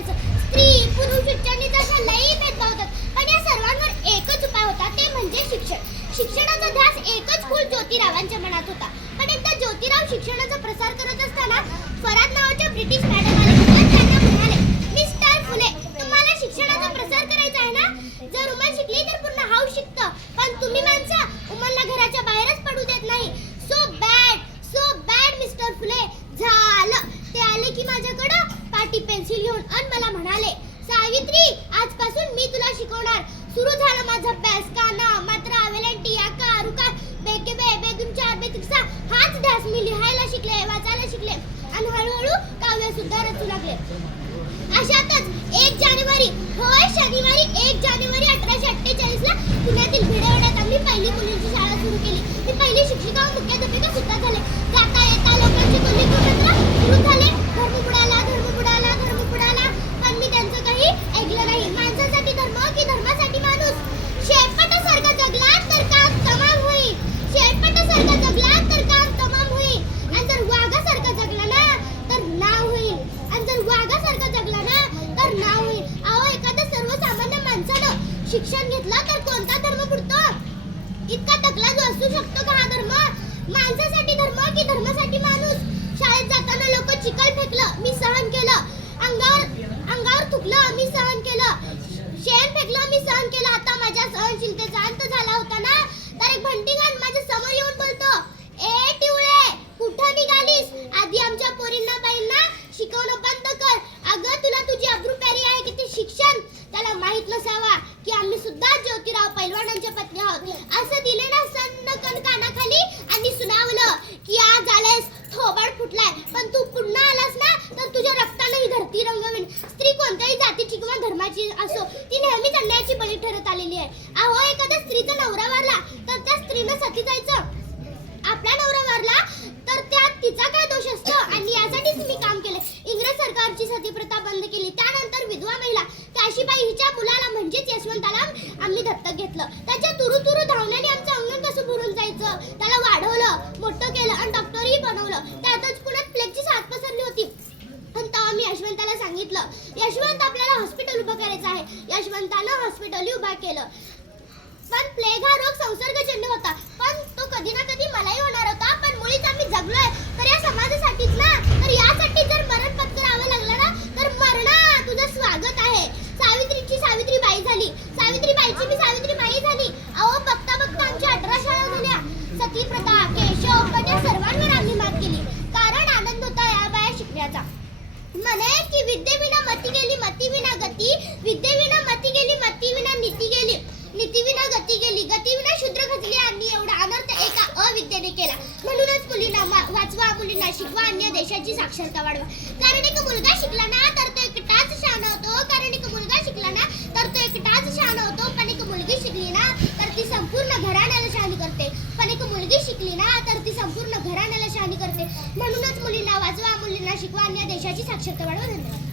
माणसं, स्त्री पुरुष उच्चांनीच अशा लई भेदभाव होतात. पण या सर्वांवर एकच उपाय होता, ते म्हणजे शिक्षण. शिक्षणाचा ध्यास एकच फूल ज्योतिरावांच्या मनात होता. पण एकदा ज्योतिराव शिक्षणाचा प्रसार करत असताना फराद नावाच्या ब्रिटिश मॅडम आले आणि त्यांना म्हणाले, मिस्टर फुले, तुम्हाला शिक्षणाचा प्रसार करायचा आहे ना? जर उमल शिकली तर पूर्ण हाऊस शिकतं, पण तुम्ही माणसं उमलला घराच्या बाहेरच पडू देत नाही. सो बॅड मिस्टर फुले. झालं. ते आले की माझ्याकडं पाटी पेन्सिल घेऊन आणि मला म्हणाले, सावित्री, आजपासून मी तुला शिकवणार. सुरू झाला माझा अभ्यास. काना, मात्रा, वेलांटी, आकार, उकार, बेके बे, बेदून चार, बेतिकसा हाच ध्यास मी लिहायला शिकले, वाचायला शिकले आणि हळूहळू काव्य सुद्धा रचू लागले. अशातच 1 जानेवारी, होय शनिवारी 1 जानेवारी 1848 ला पुण्यातील भिडेवाड्यात आम्ही पहिली मुलींची शाळा सुरू केली. मी पहिली शिक्षिका व मुख्याध्यापिका सुद्धा झाले. जाता येता लोकांचे कोल्हे कुटुंब सुरू झाले. धर्म बुडाला, धर्म बुडाला, धर्म बुडाला. पण मी त्यांचं काही ऐकलं नाही. माणसासाठी धर्म की धर्मासाठी माणूस. शेळपाटासारखा जगला तर काम तमाम होईल. शेळपाटासारखा जगला तर काम तमाम होईल. आणि जर वाघासारखा जगला ना तर नाव होईल. आणि जर वाघासारखा जगला ना तर नाव होईल. अहो, एखाद्या सर्वसामान्य माणसानं शिक्षण घेतलं तर कोणता धर्म बुडतो? इतका टकला जो असू शकतो का हा धर्म? माणसासाठी धर्म की धर्मासाठी माणूस? शाळेत जाताना लोक चिखल फेकलं, मी सहन केलं. अंगावर थुकलं, मी सहन केलं. शेण फेकलं, मी सहन केलं. आता माझ्या सहनशीलतेचा अंत झाला होता ना, तर एक भंटीगान माझ्या समोर येऊन बोलतो, ए टिवळे, कुठं निघालीस? आधी आमच्या पोरींना बाईंना शिकवणं बंद कर. अगं, तुला तुझी अब्रू प्यारी आहे की ते शिक्षण? त्याला माहित नसावा की आम्ही सुद्धा ज्योतिराव पैलवानांच्या पत्नी आहोत. असं दिले ना सन्नकन कानाखाली आणि सुनावलं की आज आलेस, थोबाड फुटलाय, पण तू पुन्हा आलास ना तर तुझ्या रक्तानं ही धरती रंगवेन. स्त्री कोणत्याही जातीची किंवा धर्माची असो, ती नेहमीच अन्यायाची बळी ठरत आलेली आहे. अहो, एखाद्या स्त्रीचा नवरा वारला तर त्या स्त्रीनं सती जायचं. आपला नवरा वारला तर त्यात तिचा काय दोष असतो? आणि यासाठीच मी काम केले. इंग्रज सरकारची सती प्रथा बंद केली. त्यानंतर विधवा महिला काशीबाई हिच्या मुलाला म्हणजेच यशवंताला आम्ही दत्तक घेतलं. त्याच्या तुरु धावण्याने आमचं अंगण कसं भरून जायचं. त्याला वाढवलं, मोठं केलं आणि डॉक्टरही बनवलं. त्यातच पुण्यात प्लेगची साथ पसरली होती. पण तेव्हा मी यशवंताला सांगितलं, यशवंत, आपल्याला हॉस्पिटल उभं करायचं आहे. यशवंतानं हॉस्पिटलही उभा केलं. पण प्लेग हा रोग संसर्गजन्य होता. पण तो कधी ना कधी मलाही होणार होता. पण मुळीच आम्ही जगलोय तर या समाजासाठीच ना. तर यासाठी जर मरण पत्करावं लागलं ना तर मरणा, तुझं स्वागत आहे. सावित्रीची सावित्रीबाई झाली, सावित्रीबाईची मी सावित्रीबाई झाली. अहो, बघता बघता आमच्या 18 शाळा झाल्या. सती प्रथा, केशव, पण या सर्वांवर आम्ही मात केली. कारण आनंद होता या बाया शिकण्याचा. म्हणे की विद्येविना मती गेली, मतीविना गती. विद्येविना मती गेली, मतीविना नीती गेली. नीतीविना गती गेली, गतीविना शूद्र खचली. आणि एवढा अनर्थ एका अविद्येने केला. म्हणूनच मुलींना वाचवा, मुलींना शिकवा, अन्य देशाची साक्षरता वाढवा. कारण एक मुलगा शिकला ना तर तो एकटाच शहाणा होतो. कारण एक मुलगा शिकला ना तर तो एकटाच शहाणा होतो. पण एक मुलगी शिकली ना तर ती संपूर्ण घराण्याला शहाणी करते. पण एक मुलगी शिकली ना तर ती संपूर्ण घराण्याला शहाणी करते. म्हणूनच मुलींना वाचवा, मुलींना शिकवा, अन्य देशाची साक्षरता वाढवा. धन्यवाद.